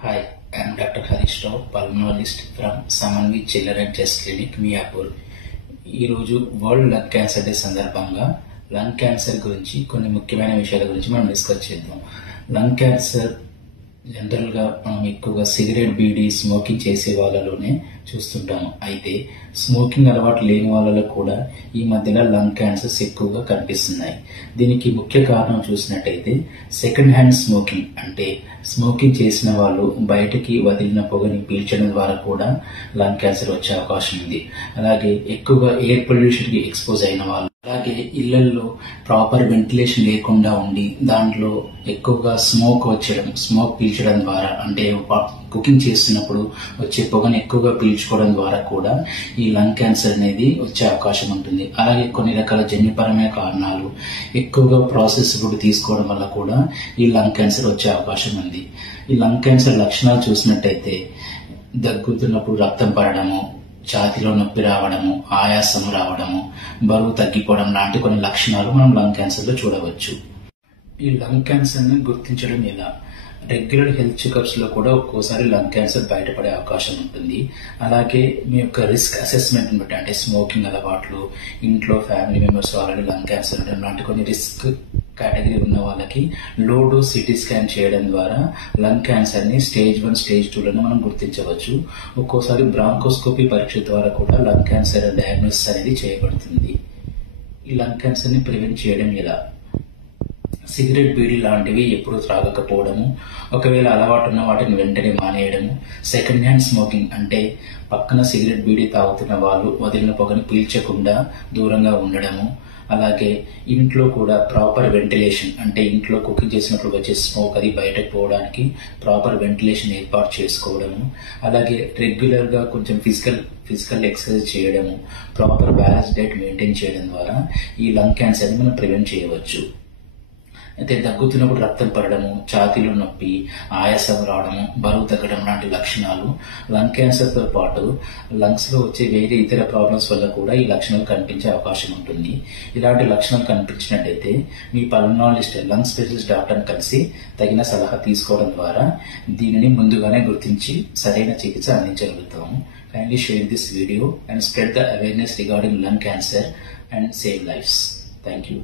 Hi, I am Dr. Harish Rao, pulmonologist from Samanvi Children Chest Clinic, Miyapur. ఈరోజు world lung cancer day సందర్భంగా lung cancer గురించి కొన్ని ముఖ్యమైన విషయాల గురించి మనం డిస్కస్ చేద్దాం. లంగ్ క్యాన్సర్ జనరల్ గా మనం ఎక్కువగా సిగరెట్, బీడీ, స్మోకింగ్ చేసే వాళ్ళలోనే చూస్తుంటాము. అయితే స్మోకింగ్ అలవాటు లేని వాళ్ళలో కూడా ఈ మధ్యలో లంగ్ క్యాన్సర్స్ ఎక్కువగా కనిపిస్తున్నాయి. దీనికి ముఖ్య కారణం చూసినట్టయితే సెకండ్ హ్యాండ్ స్మోకింగ్, అంటే స్మోకింగ్ చేసిన వాళ్ళు బయటకి వదిలిన పొగని పీల్చడం ద్వారా కూడా లంగ్ క్యాన్సర్ వచ్చే అవకాశం ఉంది. అలాగే ఎక్కువగా ఎయిర్ పొల్యూషన్ కి ఎక్స్పోజ్ అయిన వాళ్ళు, అలాగే ఇళ్లలో ప్రాపర్ వెంటిలేషన్ లేకుండా ఉండి దాంట్లో ఎక్కువగా స్మోక్ పీల్చడం ద్వారా, అంటే కుకింగ్ చేస్తున్నప్పుడు వచ్చే పొగను ఎక్కువగా పీల్చుకోవడం ద్వారా కూడా ఈ లంగ్ క్యాన్సర్ అనేది వచ్చే అవకాశం ఉంటుంది. అలాగే కొన్ని రకాల జన్యుపరమైన కారణాలు, ఎక్కువగా ప్రాసెస్ ఫుడ్ తీసుకోవడం వల్ల కూడా ఈ లంగ్ క్యాన్సర్ వచ్చే అవకాశం ఉంది. ఈ లంగ్ క్యాన్సర్ లక్షణాలు చూసినట్టయితే దగ్గుతున్నప్పుడు రక్తం పడడము, ఛాతీలో నొప్పి రావడము, ఆయాసం రావడము, బరువు తగ్గిపోవడం లాంటి కొన్ని లక్షణాలు మనం లంగ్ క్యాన్సర్ లో చూడవచ్చు. ఈ లంగ్ క్యాన్సర్ ని గుర్తించడం ఎలా? రెగ్యులర్ హెల్త్ చెకప్స్ లో కూడా ఒక్కోసారి లంగ్ క్యాన్సర్ బయటపడే అవకాశం ఉంటుంది. అలాగే మీ యొక్క రిస్క్ అసెస్మెంట్ బట్టి, అంటే స్మోకింగ్ అలవాట్లు, ఇంట్లో family members already lung cancer ఉండడం లాంటి కొన్ని రిస్క్ కేటగిరీ ఉన్న వాళ్ళకి లో డోస్ సిటీ స్కాన్ చేయడం ద్వారా లంగ్ క్యాన్సర్ ని స్టేజ్ 1, స్టేజ్ 2 మనం గుర్తించవచ్చు. ఒక్కోసారి బ్రాంకోస్కోపీ పరీక్ష ద్వారా కూడా లంగ్ క్యాన్సర్ డయాగ్నోసిస్ అనేది చేయబడుతుంది. ఈ లంగ్ క్యాన్సర్ ని ప్రివెంట్ చేయడం ఎలా? సిగరెట్, బీడీ లాంటివి ఎప్పుడూ త్రాగకపోవడము, ఒకవేళ అలవాటు ఉన్న వాటిని వెంటనే మానేయడము, సెకండ్ హ్యాండ్ స్మోకింగ్, అంటే పక్కన సిగరెట్, బీడీ తాగుతున్న వాళ్ళు వదిలిన పొగని పీల్చకుండా దూరంగా ఉండడము, అలాగే ఇంట్లో కూడా ప్రాపర్ వెంటిలేషన్, అంటే ఇంట్లో కుకింగ్ చేసినప్పుడు వచ్చే స్మోక్ అది బయటకు పోవడానికి ప్రాపర్ వెంటిలేషన్ ఏర్పాటు చేసుకోవడము, అలాగే రెగ్యులర్ గా కొంచెం ఫిజికల్ ఎక్సర్సైజ్ చేయడము, ప్రాపర్ బ్యాలెన్స్ డైట్ మెయింటైన్ చేయడం ద్వారా ఈ లంగ్ క్యాన్సర్ ని మనం ప్రివెంట్ చేయవచ్చు. అయితే దగ్గుతున్నప్పుడు రక్తం పడడము, ఛాతీలో నొప్పి, ఆయాసం రావడము, బరువు తగ్గడం లాంటి లక్షణాలు లంగ్ క్యాన్సర్ తో పాటు లంగ్స్ లో వచ్చే వేరే ఇతర ప్రాబ్లమ్స్ వల్ల కూడా ఈ లక్షణాలు కనిపించే అవకాశం ఉంటుంది. ఇలాంటి లక్షణాలు కనిపించినట్టయితే మీ పల్మనాలజిస్ట్, లంగ్ స్పెషలిస్ట్ డాక్టర్ని కలిసి తగిన సలహా తీసుకోవడం ద్వారా దీనిని ముందుగానే గుర్తించి సరైన చికిత్స అందించగలుగుతాము. Kindly share this video and spread the awareness regarding lung cancer and save lives. Thank you.